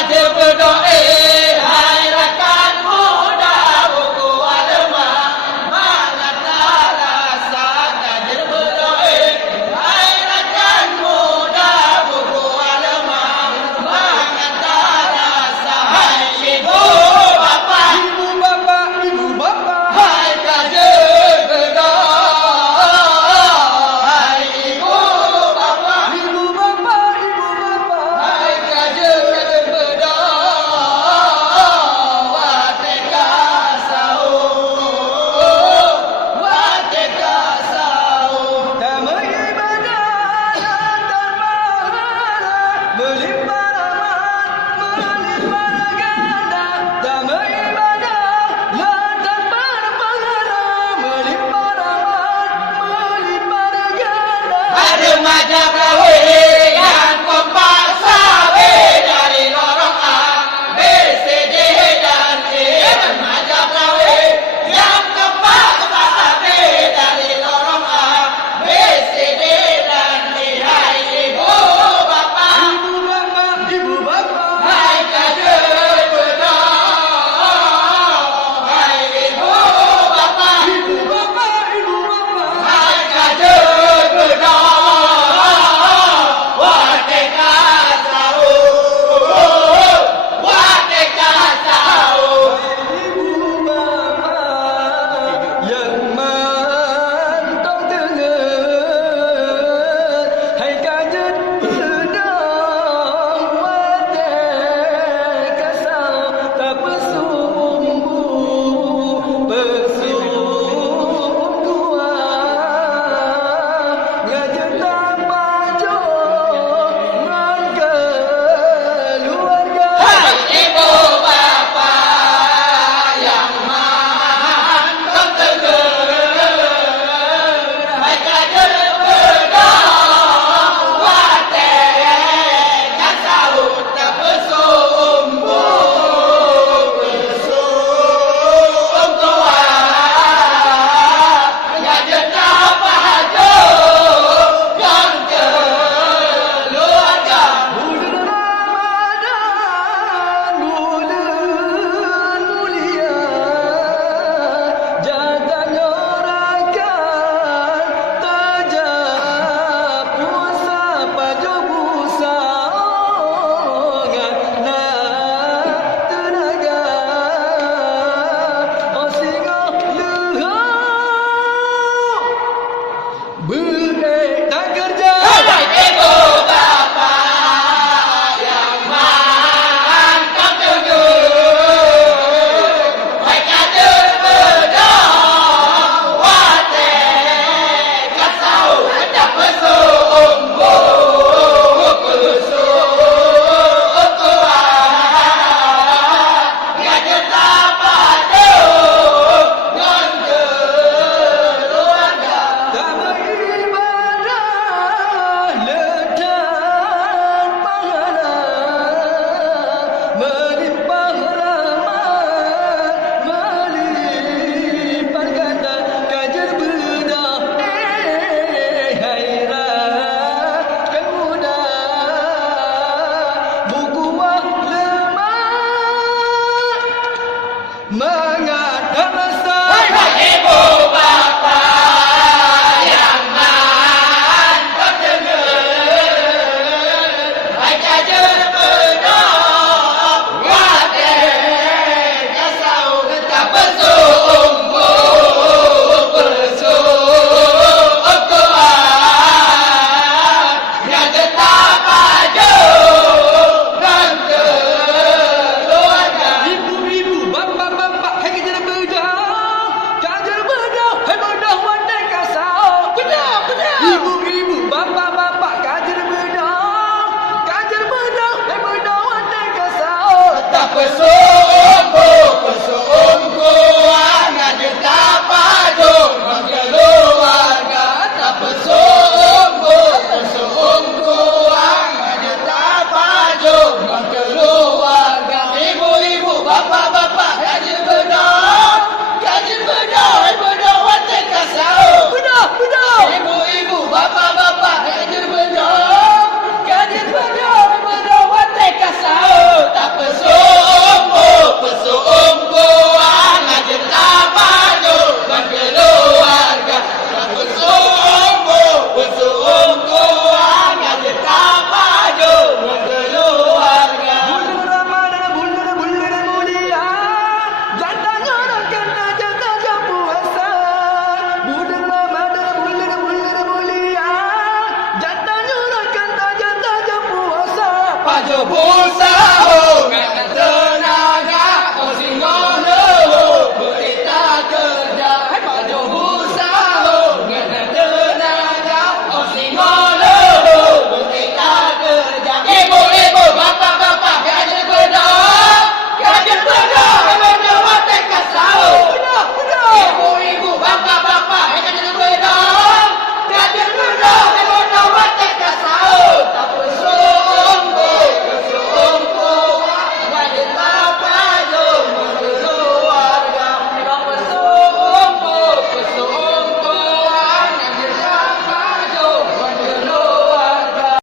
kaja berdoa, hai rakan muda buku alma, mengantara saat kaja berdoa, hai rakan muda buku alma, mengantara saat ibu bapa, hai kaja berdoa, hai ibu bapa, hai kaja berdoa, wateka sahur, wateka sahur. Damai ibadah dan terpahala, melimpah rahmat, melimpah ganda. Damai ibadah dan terpahala, melimpah rahmat, melimpah ganda. Remaja perawi yang kompak sawe dari lorong A, B, C, D dan E. Remaja perawi yang kompak sawe dari lorong A, B, C, D dan E. Hai ibu bapa, Ibu bapa, hai kaja berdoa, hai ibu bapa, hai kaja berdoa, wateka sahur, wateka sahur. ibu bapa yang mantap dengar, hai kajet pedang wadah kasau tak bersumbu kuat ngajet tak maju ngan keluarga. Hai ibu bapa yang mantap tegar, hai kader berdoa, wateka sahur tak bersumbu kuat, ngajet tak maju ngan keluarga. Bulan Ramadan, bulan mulia, jatahnya rakan tajam puasa pajo busa ngan tenaga osingo luhur beek tak kerja. Hai ibu bapa yang mantap tegar, hai kader berdoa, wateka sahur tak bersumbu kuat, ngajet tak padu ngan keluarga. Damai ibadah ledak pahala, melimpah rahmat, melimpah ganda. Kajar bedah, hai rakan muda, buku lemah.